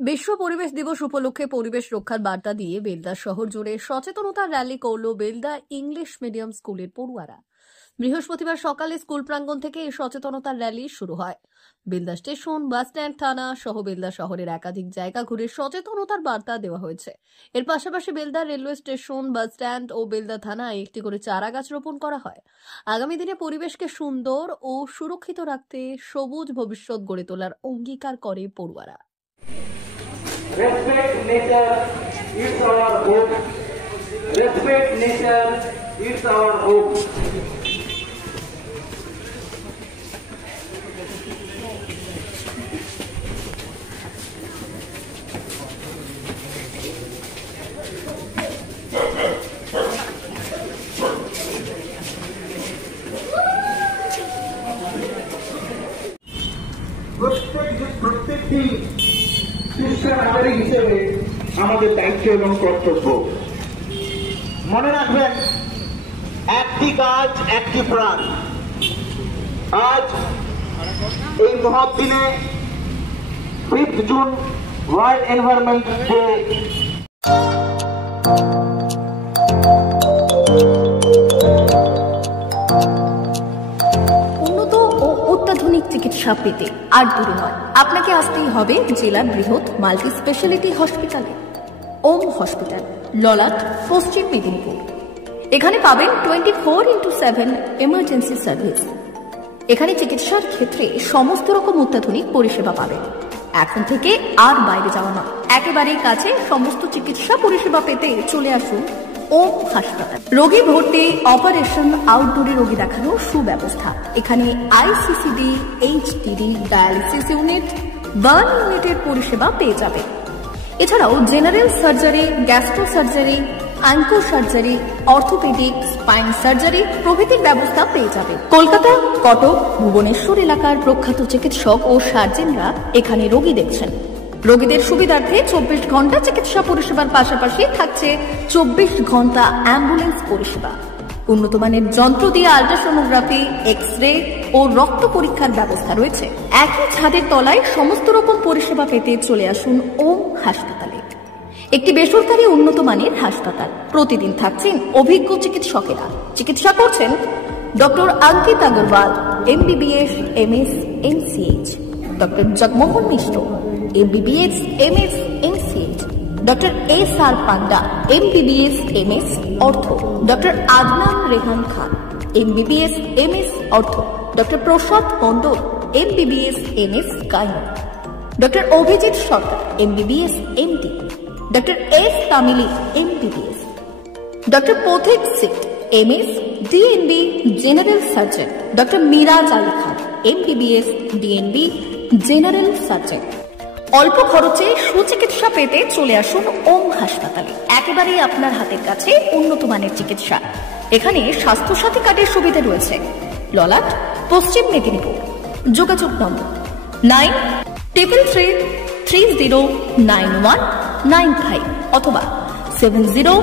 বিশ্ব পরিবেশ দিবস উপলক্ষে পরিবেশ রক্ষার বার্তা দিয়ে বেলদা শহর জুড়ে সচেতনতার র্যালি করল বেলদা ইংলিশ মিডিয়াম স্কুলের পড়ুয়ারা। বৃহস্পতিবার সকালে স্কুল প্রাঙ্গণ থেকে এই সচেতনতার র্যালি শুরু হয়। বেলদা স্টেশন, বাস স্ট্যান্ড, থানা সহ বেলদা শহরের একাধিক জায়গা ঘুরে সচেতনতার বার্তা দেওয়া হয়েছে। এর পাশাপাশি Belda railway station, bus stand ও বেলদা থানায় একটি করে চারা গাছ রোপণ করা হয়। আগামী দিনে পরিবেশকে সুন্দর ও সুরক্ষিত রাখতে সবুজ ভবিষ্যৎ গড়ে তোলার অঙ্গীকার করে পড়ুয়ারা। Respect nature, it's our hope. Respect nature, it's our hope. প্রত্যেকটি শিক্ষা নাগরিক হিসেবে আমাদের দায়িত্ব এবং কর্তব্য। মনে রাখবেন, একটি গাছ একটি প্রাণ। আজ এই মহৎ দিনে 5 জুন ওয়ার্ল্ড এনভায়রনমেন্ট ডে। অত্যাধুনিক চিকিৎসা পেতে আর দূরে নয়, আপনাকে আসতেই হবে জেলার বৃহৎ মাল্টি স্পেশালিটি হসপিটালে। ওম হসপিটাল, ললাট, পশ্চিম মেদিনীপুর। এখানে পাবেন 24x7 এমার্জেন্সি সার্ভিস। এখানে চিকিৎসার ক্ষেত্রে সমস্ত রকম অত্যাধুনিক পরিষেবা পাবেন। এখন থেকে আর বাইরে যাওয়া নয়, একেবারেই কাছে সমস্ত চিকিৎসা পরিষেবা পেতে চলে আসুন ওম হাসপাতাল। রোগী ভর্তি, অপারেশন, আউটডোরে রোগী দেখানোর সুব্যবস্থা। এখানে ICCD, HDD, dialysis unit, burn ইউনিটের পরিষেবা পেয়ে যাবে। এছাড়াও general surgery, gastro surgery, onco surgery, orthopaedic, spine surgery প্রভৃতির ব্যবস্থা পেয়ে যাবে। কলকাতা, কটক, ভুবনেশ্বর এলাকার প্রখ্যাত চিকিৎসক ও সার্জেনরা এখানে রোগী দেখছেন। রোগীদের সুবিধার্থে 24 ঘন্টা চিকিৎসা পরিষেবার পাশাপাশি থাকছে 24 ঘন্টা অ্যাম্বুলেন্স পরিষেবা। উন্নত মানের যন্ত্র দিয়ে আল্ট্রাসোনোগ্রাফি, এক্স-রে ও রক্ত পরীক্ষার ব্যবস্থা রয়েছে। একই ছাদের তলায় সমস্ত রকম পরিষেবা পেতে চলে আসুন ওম হাসপাতালে। একটি বেসরকারি উন্নত মানের হাসপাতাল। প্রতিদিন থাকছেন অভিজ্ঞ চিকিৎসকেরা। চিকিৎসা করছেন doctor Ankit Agarwal, MBBS, MS, MCH, doctor Jagmohan Mishra, MBBS, MS, MCH, doctor SR Panda, MBBS, MS, ortho, doctor Adnan Rehan Khan, MBBS, MS, ortho, doctor Prasad Mondal, MBBS, MS, gynae, doctor Abhijit Sarkar, MBBS, MD, doctor S Tamili, MBBS, doctor Pathik Sit, MS, DNB, general surgeon, doctor Miraj Ali Khan, MBBS, DNB, general surgeon. অল্প খরচে সুচিকিৎসা পেতে চলে আসুন ওম হাসপাতালে। একেবারেই আপনার হাতের কাছে উন্নত মানের চিকিৎসা। এখানে স্বাস্থ্যসাথী কার্ডের সুবিধা রয়েছে। ললাট, পশ্চিম মেদিনীপুর। যোগাযোগ নম্বর 9333309195 অথবা 70